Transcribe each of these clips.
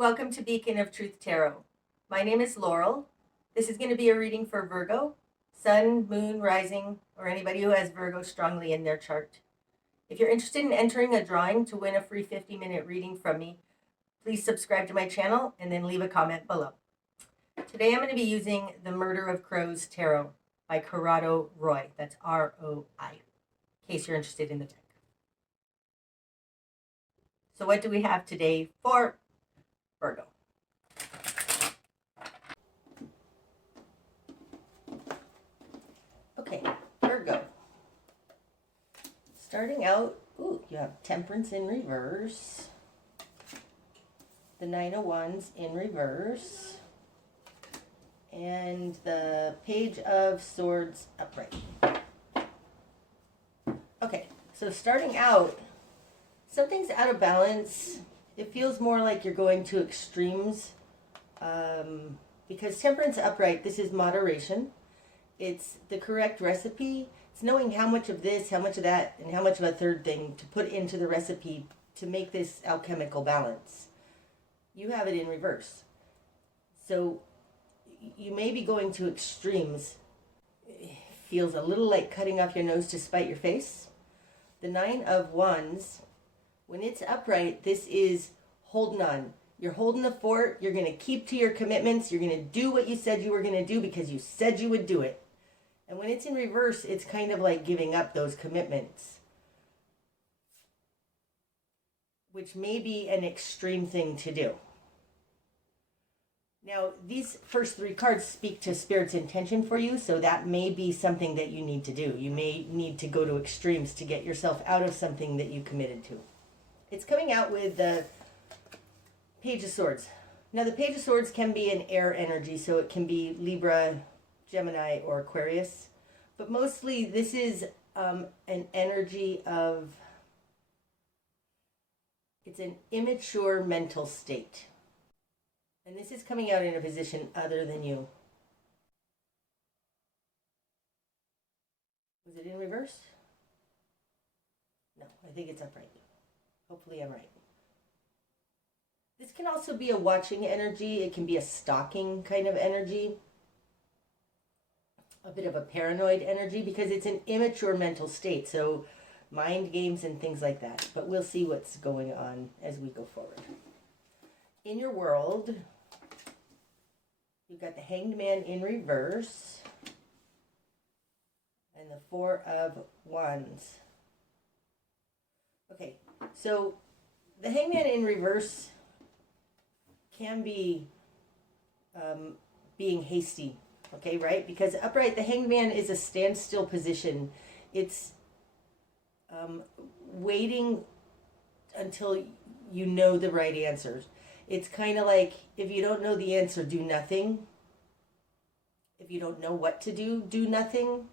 Welcome to Beacon of Truth Tarot. My name is Laurel. This is going to be a reading for Virgo, Sun, Moon, Rising, or anybody who has Virgo strongly in their chart. If you're interested in entering a drawing to win a free 50-minute reading from me, please subscribe to my channel and then leave a comment below. Today I'm going to be using The Murder of Crows Tarot by Corrado Roy. That's R-O-I, in case you're interested in the deck. So what do we have today for Virgo? Okay, Virgo. Starting out, you have Temperance in reverse, the Nine of Wands in reverse, and the Page of Swords upright. Okay, so starting out, something's out of balance. It feels more like you're going to extremes, because Temperance upright, this is moderation. It's the correct recipe. It's knowing how much of this, how much of that, and how much of a third thing to put into the recipe to make this alchemical balance. You have it in reverse. So you may be going to extremes. It feels a little like cutting off your nose to spite your face. The Nine of Wands, when it's upright, this is holding on. You're holding the fort. You're going to keep to your commitments. You're going to do what you said you were going to do because you said you would do it. And when it's in reverse, it's kind of like giving up those commitments, which may be an extreme thing to do. Now, these first three cards speak to Spirit's intention for you, so that may be something that you need to do. You may need to go to extremes to get yourself out of something that you committed to. It's coming out with the Page of Swords. Now, the Page of Swords can be an air energy, so it can be Libra, Gemini, or Aquarius. But mostly, this is an energy of, it's an immature mental state. And this is coming out in a position other than you. Was it in reverse? No, I think it's upright. Hopefully I'm right. This can also be a watching energy. It can be a stalking kind of energy. A bit of a paranoid energy because it's an immature mental state. So mind games and things like that. But we'll see what's going on as we go forward. In your world, you've got the Hanged Man in reverse and the Four of Wands. Okay, so the Hanged Man in reverse can be being hasty, okay, right? Because upright, the Hanged Man is a standstill position. It's waiting until you know the right answers. It's kind of like, if you don't know the answer, do nothing. If you don't know what to do, do nothing.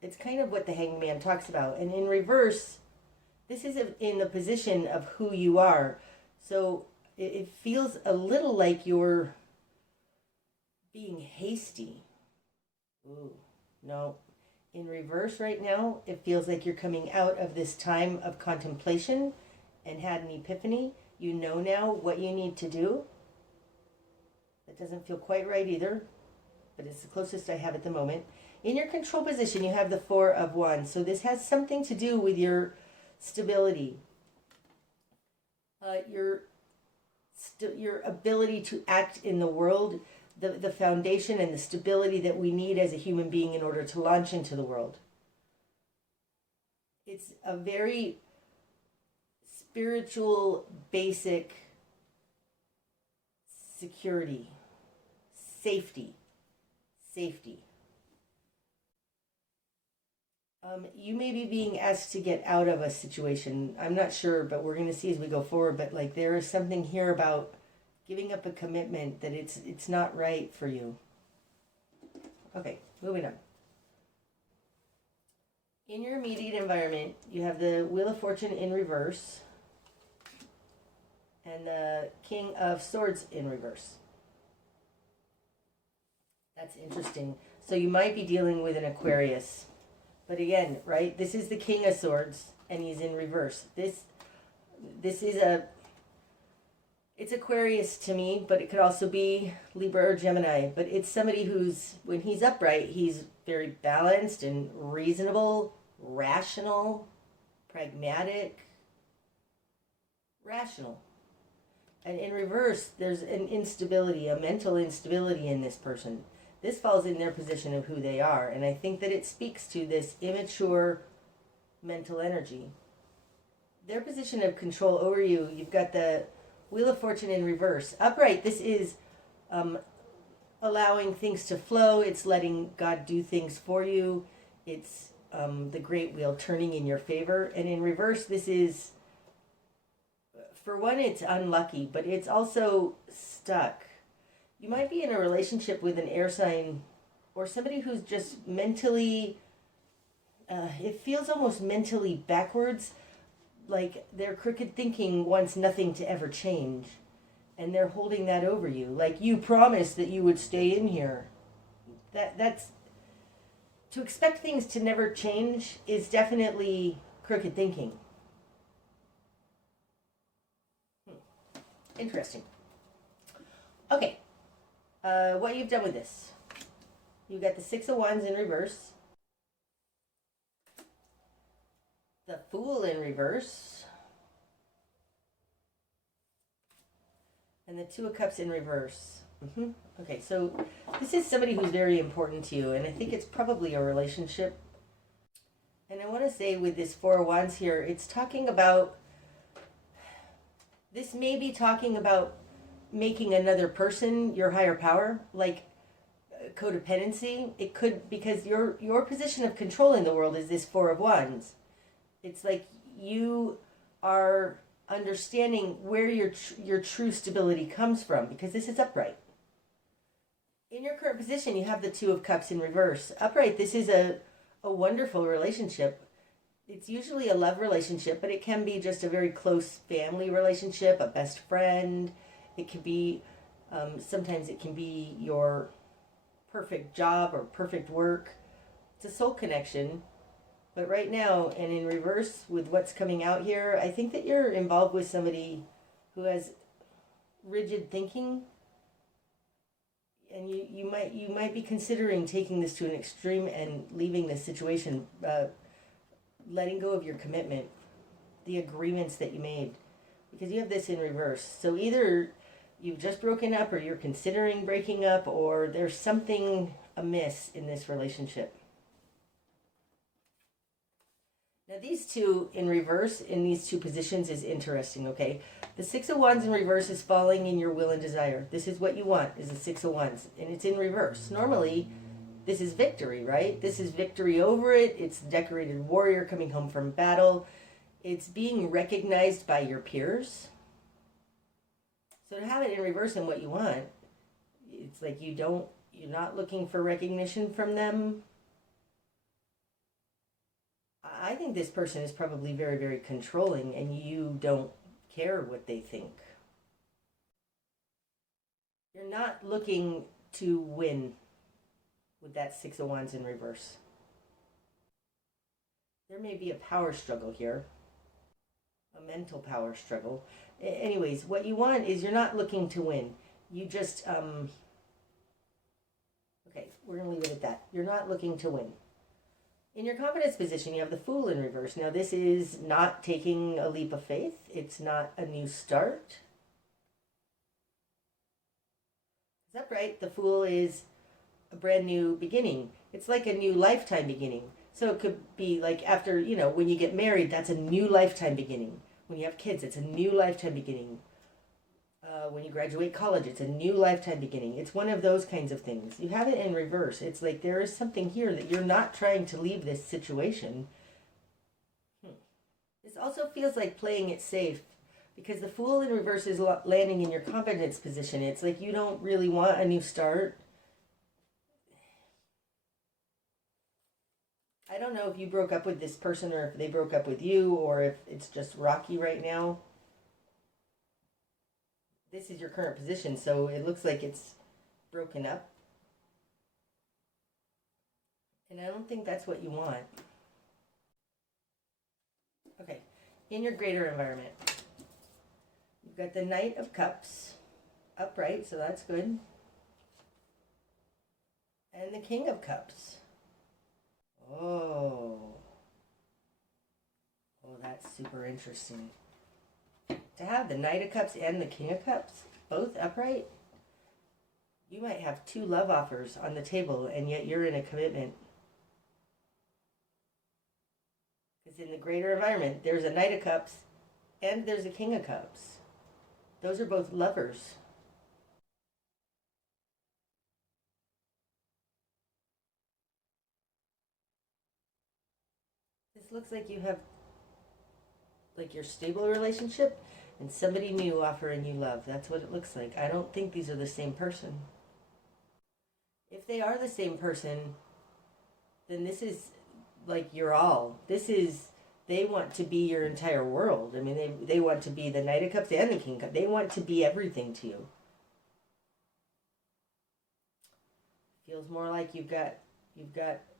It's kind of what the Hanged Man talks about. And in reverse, this is in the position of who you are. So it feels a little like you're being hasty. Ooh, no. In reverse right now, it feels like you're coming out of this time of contemplation and had an epiphany. You know now what you need to do. That doesn't feel quite right either, but it's the closest I have at the moment. In your control position, you have the Four of Wands. So this has something to do with your stability, your ability to act in the world, the foundation and the stability that we need as a human being in order to launch into the world. It's a very spiritual, basic security, safety. You may be being asked to get out of a situation. I'm not sure, but we're going to see as we go forward. But like, there is something here about giving up a commitment that it's not right for you. Okay, moving on. In your immediate environment, you have the Wheel of Fortune in reverse and the King of Swords in reverse. That's interesting. So you might be dealing with an Aquarius. But again, right, this is the King of Swords, and he's in reverse. This is It's Aquarius to me, but it could also be Libra or Gemini. But it's somebody who's, when he's upright, he's very balanced and reasonable, rational, pragmatic, rational. And in reverse, there's an instability, a mental instability in this person. This falls in their position of who they are. And I think that it speaks to this immature mental energy. Their position of control over you, you've got the Wheel of Fortune in reverse. Upright, this is allowing things to flow. It's letting God do things for you. It's the great wheel turning in your favor. And in reverse, this is, for one, it's unlucky, but it's also stuck. You might be in a relationship with an air sign or somebody who's just mentally, it feels almost mentally backwards. Like their crooked thinking wants nothing to ever change. And they're holding that over you. Like, you promised that you would stay in here. That's to expect things to never change is definitely crooked thinking. Interesting. Okay. What you've done with this. You got the Six of Wands in reverse. The Fool in reverse. And the Two of Cups in reverse. Okay, so this is somebody who's very important to you, and I think it's probably a relationship. And I want to say with this Four of Wands here, it's talking about, this may be talking about making another person your higher power, like codependency. It could, because your position of control in the world is this Four of Wands. It's like you are understanding where your true stability comes from, because this is upright. In your current position, you have the Two of Cups in reverse. Upright, this is a wonderful relationship. It's usually a love relationship, but it can be just a very close family relationship, a best friend. It could be, sometimes it can be your perfect job or perfect work. It's a soul connection. But right now, and in reverse with what's coming out here, I think that you're involved with somebody who has rigid thinking. And you might be considering taking this to an extreme and leaving this situation, letting go of your commitment, the agreements that you made, because you have this in reverse. So either you've just broken up, or you're considering breaking up, or there's something amiss in this relationship. Now these two in reverse, in these two positions, is interesting, okay? The Six of Wands in reverse is falling in your will and desire. This is what you want, is the Six of Wands, and it's in reverse. Normally, this is victory, right? This is victory over it. It's the decorated warrior coming home from battle. It's being recognized by your peers. So to have it in reverse and what you want, it's like you're not looking for recognition from them. I think this person is probably very, very controlling, and you don't care what they think. You're not looking to win with that Six of Wands in reverse. There may be a power struggle here, a mental power struggle. Anyways, what you want is, you're not looking to win. You just, okay, we're going to leave it at that. You're not looking to win. In your confidence position, you have the Fool in reverse. Now, this is not taking a leap of faith. It's not a new start. It's upright. The Fool is a brand new beginning. It's like a new lifetime beginning. So it could be like after, when you get married, that's a new lifetime beginning. When you have kids, it's a new lifetime beginning. When you graduate college, it's a new lifetime beginning. It's one of those kinds of things. You have it in reverse. It's like there is something here that you're not trying to leave this situation. This also feels like playing it safe, because the Fool in reverse is landing in your confidence position. It's like you don't really want a new start. I don't know if you broke up with this person, or if they broke up with you, or if it's just rocky right now. This is your current position, so it looks like it's broken up. And I don't think that's what you want. Okay, in your greater environment, We've got the Knight of Cups upright, so that's good. And the King of Cups. Oh, that's super interesting. To have the Knight of Cups and the King of Cups both upright, you might have two love offers on the table, and yet you're in a commitment. Because in the greater environment, there's a Knight of Cups and there's a King of Cups. Those are both lovers. This looks like you have like your stable relationship and somebody new offering you love. That's what it looks like. I don't think these are the same person. If they are the same person, then this is like your all. They want to be your entire world. I mean, they want to be the Knight of Cups and the King of Cups. They want to be everything to you. Feels more like you've got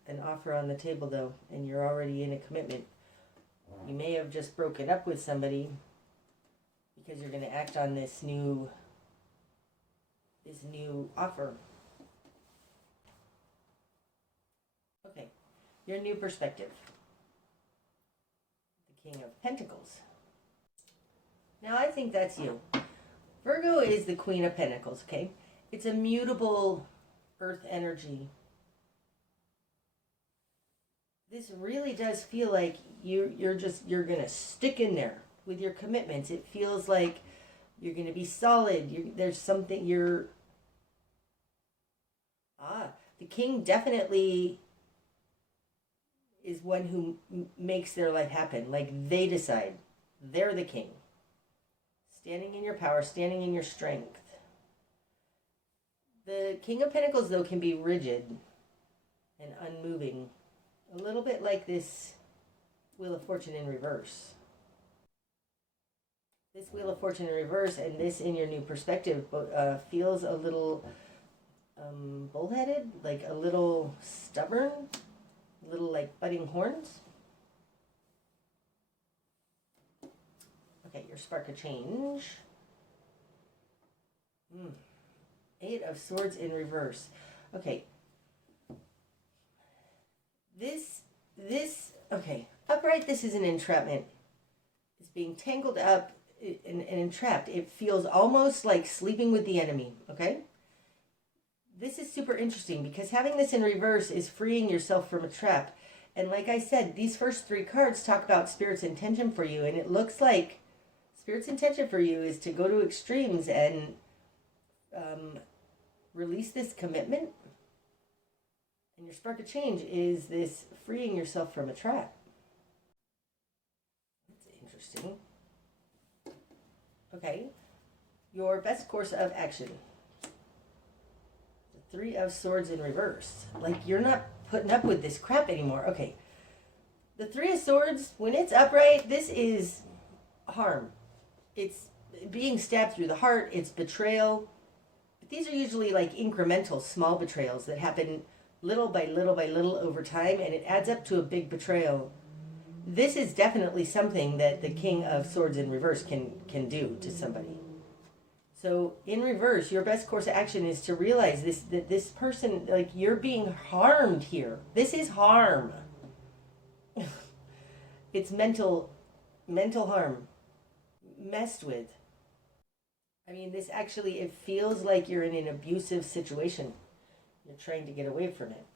an offer on the table though, and you're already in a commitment. You may have just broken up with somebody because you're going to act on this new offer. Okay, your new perspective. The King of Pentacles. Now I think that's you. Virgo is the Queen of Pentacles, okay? It's a mutable earth energy. This really does feel like you're going to stick in there with your commitments. It feels like you're going to be solid. There's something the king definitely is one who makes their life happen. Like they decide. They're the king. Standing in your power, standing in your strength. The King of Pentacles, though, can be rigid and unmoving. A little bit like this Wheel of Fortune in reverse. This Wheel of Fortune in reverse and this in your new perspective feels a little bullheaded, like a little stubborn, a little like butting horns. Okay, your spark of change. 8 of Swords in reverse. Okay. Okay, upright, this is an entrapment. It's being tangled up and entrapped. It feels almost like sleeping with the enemy, okay? This is super interesting because having this in reverse is freeing yourself from a trap. And like I said, these first 3 cards talk about Spirit's intention for you, and it looks like Spirit's intention for you is to go to extremes and release this commitment. And your spark of change is this freeing yourself from a trap. That's interesting. Okay. Your best course of action. The 3 of Swords in reverse. Like you're not putting up with this crap anymore. Okay. The 3 of Swords, when it's upright, this is harm. It's being stabbed through the heart. It's betrayal. But these are usually like incremental, small betrayals that happen little by little by little over time, and it adds up to a big betrayal. This is definitely something that the King of Swords in reverse can do to somebody. So in reverse, your best course of action is to realize that this person, like you're being harmed here. This is harm. It's mental harm. Messed with. I mean, this actually, it feels like you're in an abusive situation. You're trying to get away from it.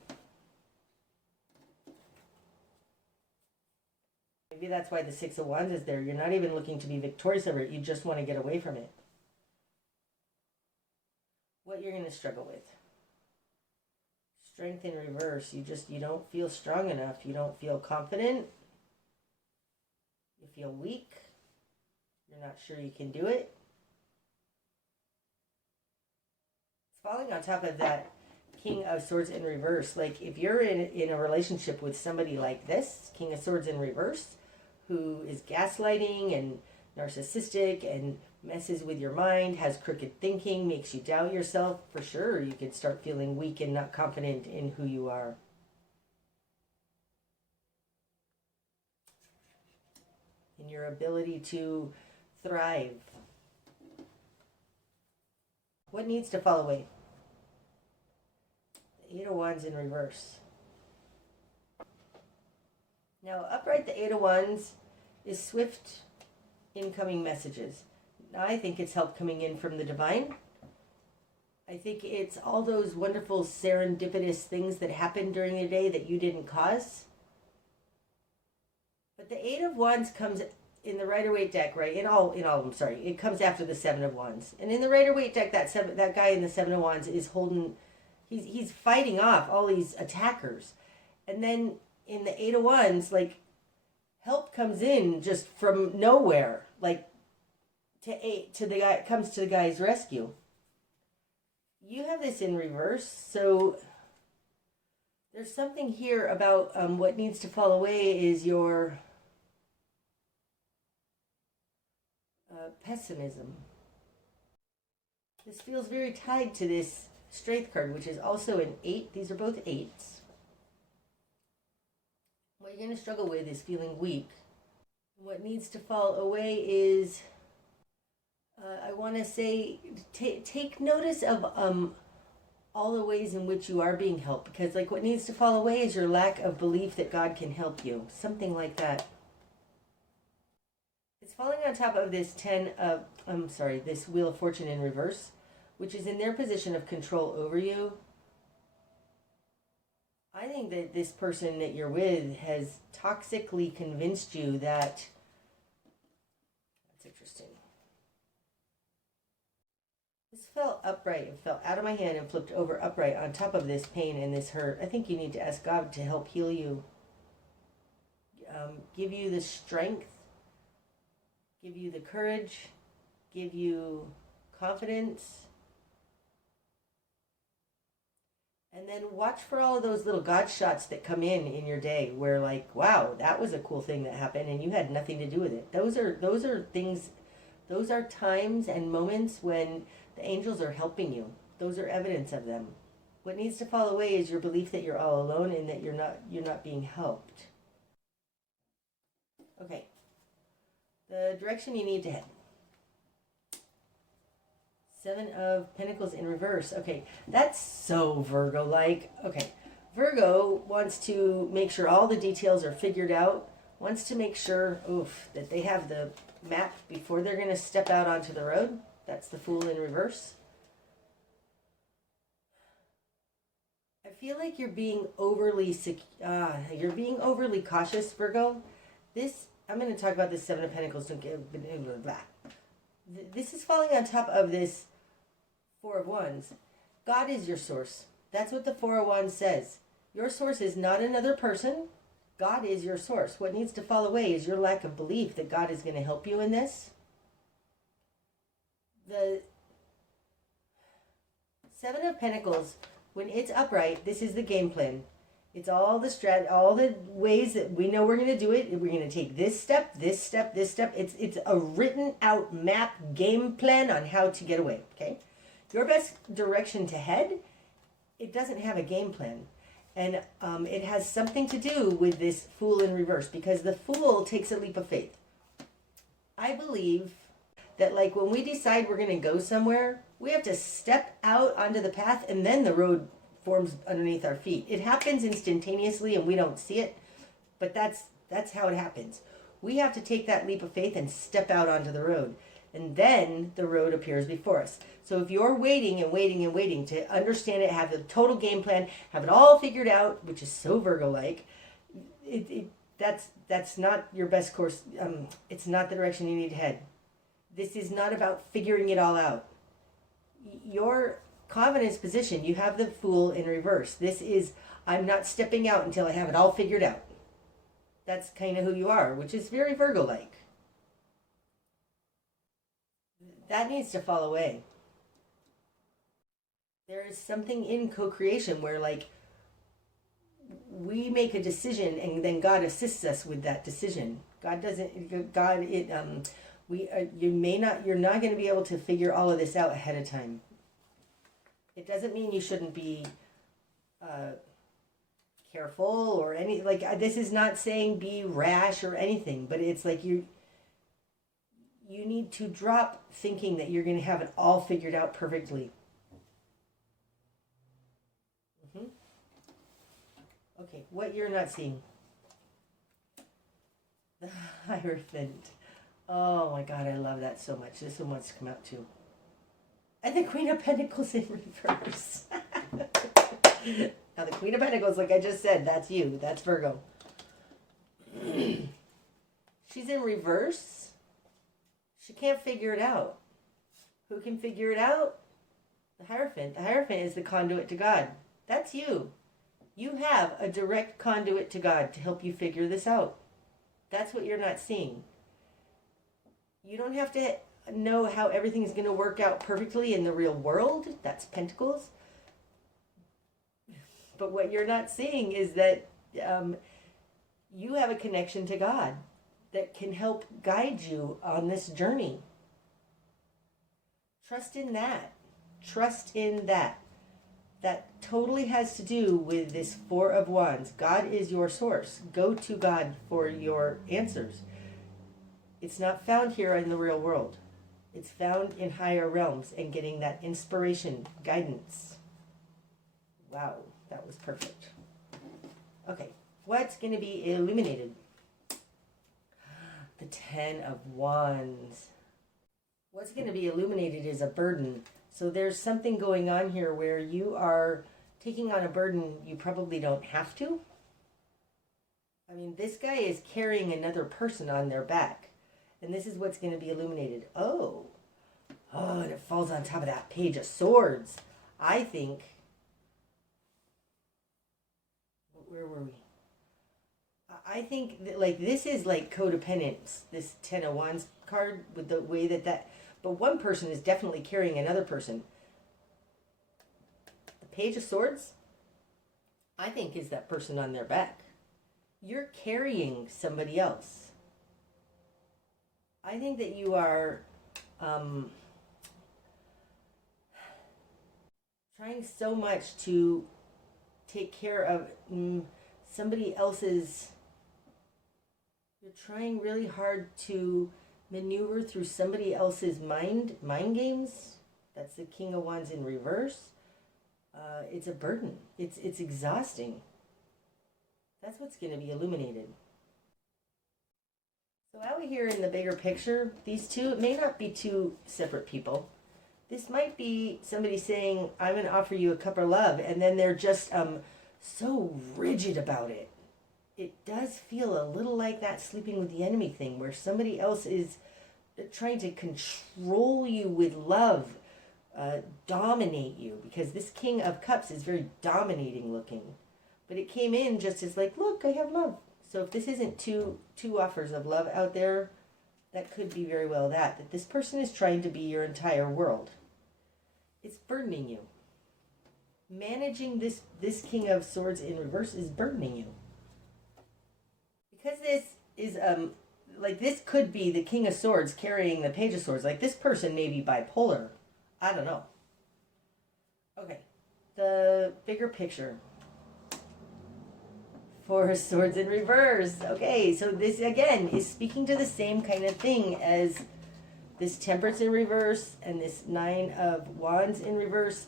Maybe that's why the 6 of Wands is there. You're not even looking to be victorious over it. You just want to get away from it. What you're going to struggle with. Strength in reverse. You don't feel strong enough. You don't feel confident. You feel weak. You're not sure you can do it. It's falling on top of that King of Swords in reverse. Like if you're in a relationship with somebody like this, King of Swords in reverse, who is gaslighting and narcissistic and messes with your mind, has crooked thinking, makes you doubt yourself, for sure you could start feeling weak and not confident in who you are. In your ability to thrive. What needs to fall away? The Eight of Wands in reverse. Now, upright, the Eight of Wands is swift incoming messages. Now, I think it's help coming in from the divine. I think it's all those wonderful serendipitous things that happen during the day that you didn't cause. But the Eight of Wands comes in the Rider-Waite deck, right? In all, I'm sorry. It comes after the Seven of Wands. And in the Rider-Waite deck, that guy in the Seven of Wands is holding, he's fighting off all these attackers. And then in the Eight of Wands, like, help comes in just from nowhere, like to the guy, comes to the guy's rescue. You have this in reverse, so there's something here about what needs to fall away is your pessimism. This feels very tied to this Strength card, which is also an 8. These are both 8s. What you're going to struggle with is feeling weak. What needs to fall away is, I want to say, take notice of all the ways in which you are being helped. Because like what needs to fall away is your lack of belief that God can help you. Something like that. It's falling on top of this this Wheel of Fortune in reverse, which is in their position of control over you. I think that this person that you're with has toxically convinced you that... That's interesting. This fell upright. It fell out of my hand and flipped over upright on top of this pain and this hurt. I think you need to ask God to help heal you. Give you the strength. Give you the courage. Give you confidence. And then watch for all of those little God shots that come in your day where like, wow, that was a cool thing that happened and you had nothing to do with it. Those are things, those are times and moments when the angels are helping you. Those are evidence of them. What needs to fall away is your belief that you're all alone and that you're not being helped. Okay. The direction you need to head. 7 of Pentacles in reverse. Okay, that's so Virgo-like. Okay, Virgo wants to make sure all the details are figured out, wants to make sure, that they have the map before they're going to step out onto the road. That's the Fool in reverse. I feel like you're being overly cautious, Virgo. I'm going to talk about this 7 of Pentacles. Don't get blah. This is falling on top of this 4 of Wands. God is your source. That's what the 4 of Wands says. Your source is not another person. God is your source. What needs to fall away is your lack of belief that God is going to help you in this. The 7 of Pentacles, when it's upright, this is the game plan. It's all the ways that we know we're going to do it. We're going to take this step, this step, this step. It's a written out map game plan on how to get away, okay? Your best direction to head, it doesn't have a game plan. And it has something to do with this Fool in reverse because the Fool takes a leap of faith. I believe that like when we decide we're going to go somewhere, we have to step out onto the path and then the road forms underneath our feet. It happens instantaneously and we don't see it, but that's how it happens. We have to take that leap of faith and step out onto the road, and then the road appears before us. So if you're waiting and waiting and waiting to understand it, have the total game plan, have it all figured out, which is so Virgo-like, that's not your best course. It's not the direction you need to head. This is not about figuring it all out. Your confidence position, you have the Fool in reverse. This is, I'm not stepping out until I have it all figured out. That's kind of who you are, which is very Virgo-like. That needs to fall away. There is something in co-creation where like we make a decision and then God assists us with that decision. You're not going to be able to figure all of this out ahead of time. It doesn't mean you shouldn't be careful or any, like, this is not saying be rash or anything, but it's like you need to drop thinking that you're going to have it all figured out perfectly. Okay, what you're not seeing. The Hierophant. Oh my God, I love that so much. This one wants to come out too. And the Queen of Pentacles in reverse. Now the Queen of Pentacles, like I just said, that's you. That's Virgo. She's in reverse. She can't figure it out. Who can figure it out? The Hierophant. The Hierophant is the conduit to God. That's you. You have a direct conduit to God to help you figure this out. That's what you're not seeing. You don't have to know how everything's going to work out perfectly in the real world. That's Pentacles. But what you're not seeing is that you have a connection to God that can help guide you on this journey. Trust in that. Trust in that. That totally has to do with this Four of Wands. God is your source. Go to God for your answers. It's not found here in the real world. It's found in higher realms and getting that inspiration, guidance. Wow, that was perfect. Okay, what's going to be illuminated? The Ten of Wands. What's going to be illuminated is a burden. So there's something going on here where you are taking on a burden you probably don't have to. I mean, this guy is carrying another person on their back. And this is what's going to be illuminated. Oh, and it falls on top of that Page of Swords. I think, where were we? I think that, like, this is like codependence, this Ten of Wands card, with the way that, but one person is definitely carrying another person. The Page of Swords, I think, is that person on their back. You're carrying somebody else. I think that you are trying so much to take care of somebody else's. You're trying really hard to maneuver through somebody else's mind games. That's the King of Wands in reverse. It's a burden. It's exhausting. That's what's going to be illuminated. So out here in the bigger picture, these two, it may not be two separate people. This might be somebody saying, I'm going to offer you a cup of love, and then they're just so rigid about it. It does feel a little like that sleeping with the enemy thing, where somebody else is trying to control you with love, dominate you, because this King of Cups is very dominating looking. But it came in just as like, look, I have love. So if this isn't two offers of love out there, that could be very well that this person is trying to be your entire world. It's burdening you. Managing this King of Swords in reverse is burdening you. Because this is, like, this could be the King of Swords carrying the Page of Swords. Like, this person may be bipolar. I don't know. Okay. The bigger picture. Four of Swords in reverse. Okay, so this, again, is speaking to the same kind of thing as this Temperance in reverse and this Nine of Wands in reverse.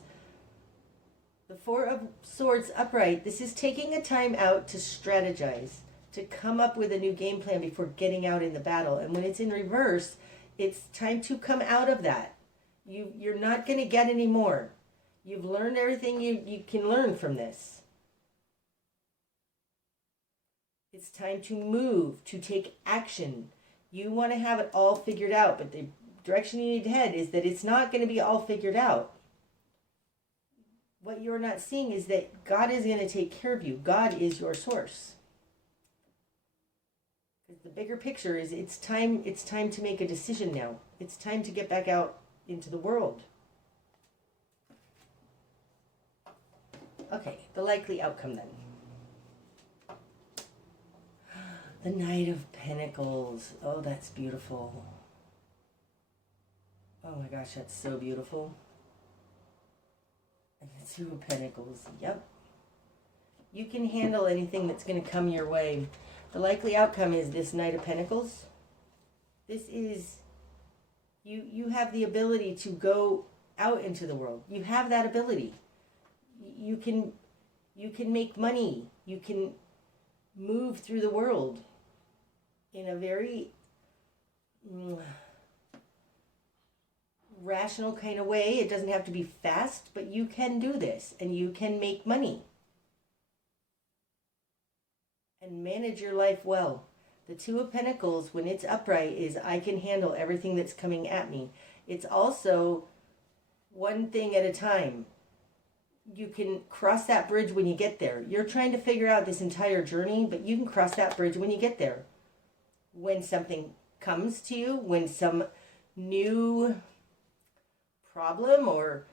The Four of Swords upright, this is taking a time out to strategize, to come up with a new game plan before getting out in the battle. And when it's in reverse, it's time to come out of that. You're not going to get any more. You've learned everything you can learn from this. It's time to move, to take action. You want to have it all figured out, but the direction you need to head is that it's not going to be all figured out. What you're not seeing is that God is going to take care of you. God is your source. The bigger picture is it's time to make a decision now. It's time to get back out into the world. Okay, the likely outcome then. The Knight of Pentacles. Oh, that's beautiful. Oh my gosh, that's so beautiful. And the Two of Pentacles. Yep. You can handle anything that's going to come your way. The likely outcome is this Knight of Pentacles. This is, you have the ability to go out into the world. You have that ability. You can make money You can move through the world in a very rational kind of way. It doesn't have to be fast, but you can do this and you can make money and manage your life well. The Two of Pentacles, when it's upright, is I can handle everything that's coming at me. It's also one thing at a time. You can cross that bridge when you get there. You're trying to figure out this entire journey, but you can cross that bridge when you get there. When something comes to you, when some new problem or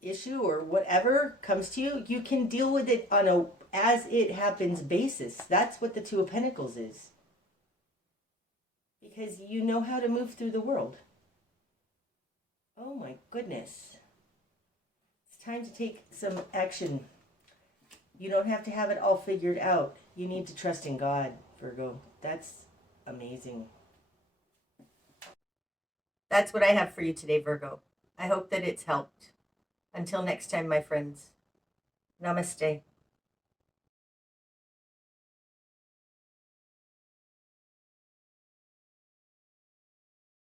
issue or whatever comes to you, you can deal with it on a as it happens basis. That's what the Two of Pentacles is. Because you know how to move through the world. Oh my goodness. It's time to take some action. You don't have to have it all figured out. You need to trust in God, Virgo. That's amazing. That's what I have for you today, Virgo. I hope that it's helped. Until next time, my friends. Namaste.